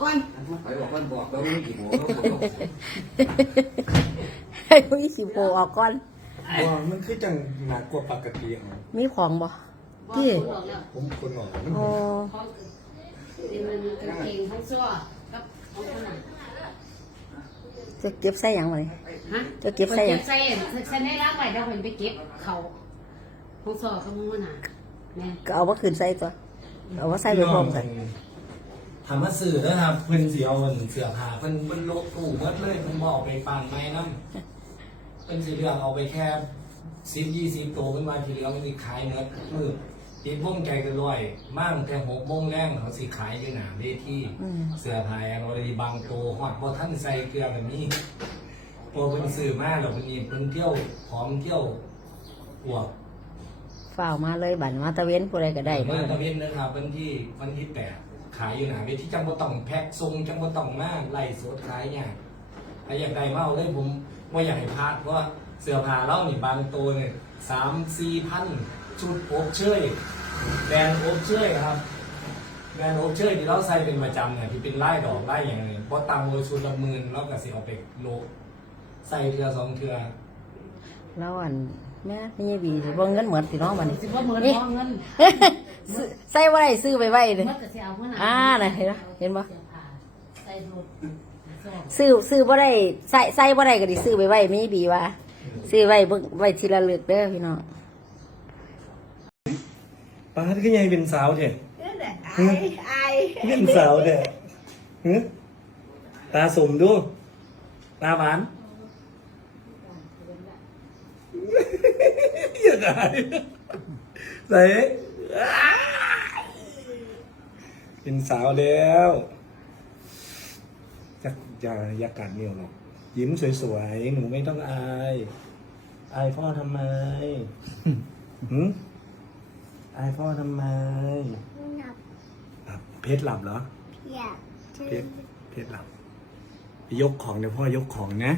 ก่อนไปบอกคนบอกเราไม่กี่โมงให้มีสิโผล่ออกก่อน ว่ามันคือจังหนักกว่าปกติอะมีของบ่บอกพี่เขาบอกแล้วผมคนออกมันโอ้เขาเป็นมันกางเกงทั้งซัวกับของขนาดจะเก็บใส่หยังไว้ฮะจะเก็บใส่หยังใส่ใส่ในร่างไว้เดี๋ยวคนไปเก็บเขาของซัวกับมึงขนาดแม่ก็เอามาคืนใส่ตัว เอามาใส่ไปพร้อมกัน ถามว่าสื่อนะครับเพิ่นสิเอาเงินเสื้อผ้าเพิ่นเพิ่นโลกตู้หมดเลยเพิ่นบ่เอาไปปานไม้นํเพิ่นสิเลือกเอาไปแค่10 20ตัวเพิ่นว่าที่เหลือมันสิขายหมดมือติดวงใจกันร้อยมาตั้งแต่6โมงแรงเขาสิขายอยู่หน้าเวทีอืมเสื้อผ้าแอนอรีบางตัวฮอดบ่ทันใส่เกลือแบบนี้พอเพิ่นซื้อมาแล้วเพิ่นนี่เพิ่นเที่ยวพร้อมเที่ยวอวบฝ่าวมาเลยบันมาตะเวนผู้ใดก็ได้มาเด้อตะเวนนะครับวันที่วันที่แปด ขายอยู่หนาเวทีจังบ่ต้องแพ็คทรงจังบ่ต้องมาไล่สดขายเนี่ยถ้าอยากได้มาเอาเลยผมว่าอยากให้พลาดเพราะว่าเสื้อผ้าเล่านี่บางตัวเนี่ยสามสี่พันชุดโอบเชยแบรนด์โอบเชยครับแบรนด์โอบเชยที่เราใส่เป็นประจำเนี่ยที่เป็นลายดอกลายอย่างนี้เพราะตามโอชุดละหมื่นเราก็สิเอาไปโลใส่เทือสองเทือแล้วอันแม่นี่บีสิบ่เงินเหมือนสิน้องบัดนี้สิว่าเหมือนมองเงิน ซื้อใส่ไว้ซื้อไปไว้เลย มันก็สิเอาขนาดอ่าน่ะเห็นปะเห็นปะ สื้อผ้าใส่รถซัวซื้อซื้อบ่ได้ใส่ใส่บ่ได้ก็ดิซื้อไปไว้มีบีว่าซื้อไว้เบิ่งไว้ทีละลึกเด้อพี่น้องป้าที่ก็ยังเป็นสาวเถอะไอ้ไอ้เป็นสาวเถอะฮึตาสมดู ตาหวานอย่าได้ใส่ เป็นสาวแล้วจะอย่าอย่ากัดเนียวหรอกยิ้มสวยๆ หนูไม่ต้องอาย อายพ่อทำไมหืมอายพ่อทำไมหลับเพชรหลับเหรอเพชรเพชรหลับไปยกของเดี๋ยวพ่อยกของนะ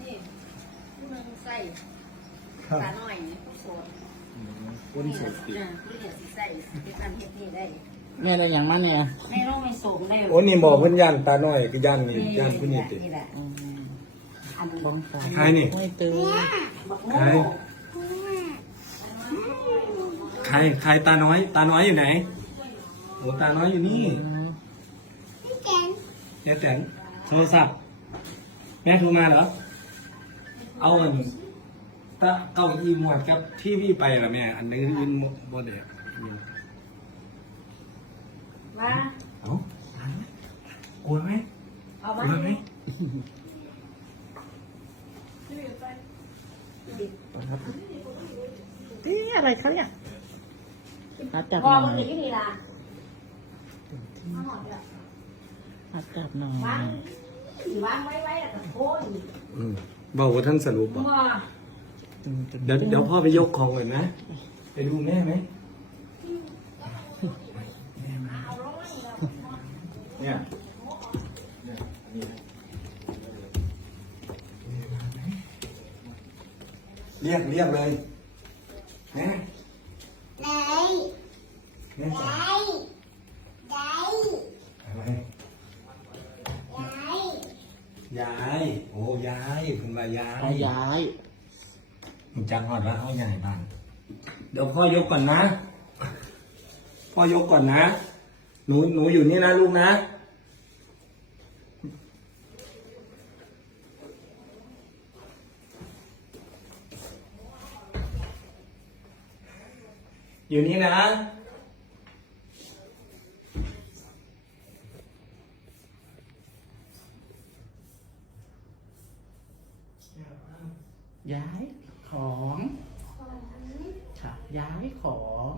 นี่ผู้นึงใส่ครับตาหน่อยนี่ผู้โสดก้นสดติอ่าผู้เรียนสิใส่สิทำเฮ็ดนี่ได้แม่ได้อย่างมันเนี่ยให้เราไม่ส่งได้โอ้นี่บอกเพิ่นย่านตาน้อยก็ย่านนี่ย่านผู้นี้ตินี่แหละอันบ้องตาใครนี่ ไม่ตื่นบักใครโม่ใครใครตาน้อย ตาน้อยอยู่ไหนโอ้ตาน้อยอยู่นี่แม่แตนโทรศัพท์แม่โทรมาเหรอ เอาอัน ตาเก้าอี้หมวดกับที่พี่ไปละแม่ อันนี้ยืนบ่เด็กมาเอ้าตายไหมกลัวไหมเอากมาลัวไหมนี่อะไรเขาเนี่ยนัดจับพหอน่อมันยอยู่ที่นี่ล่ะนัดจับหน่อวางยวางไว้ไว้แล้วก็โทนอืมบอกว่าท่านสรุปบอกมา เดี๋ยวเดี๋ยวพ่อไปยกของก่อนนะ ไปดูแม่ไหมเนี่ยเรียกเรียกเลยแม่แม่จ๋าอะไรยาย โอ้ยายคุณมายายเอาย้าย มันจังหอดแล้วเอาใหญ่บ้านเดี๋ยวพ่อยกก่อนนะ พ่อยกก่อนนะ หนูหนูอยู่นี่นะลูกนะ อยู่นี่นะย้าย ของ ค่ะ ย้ายของ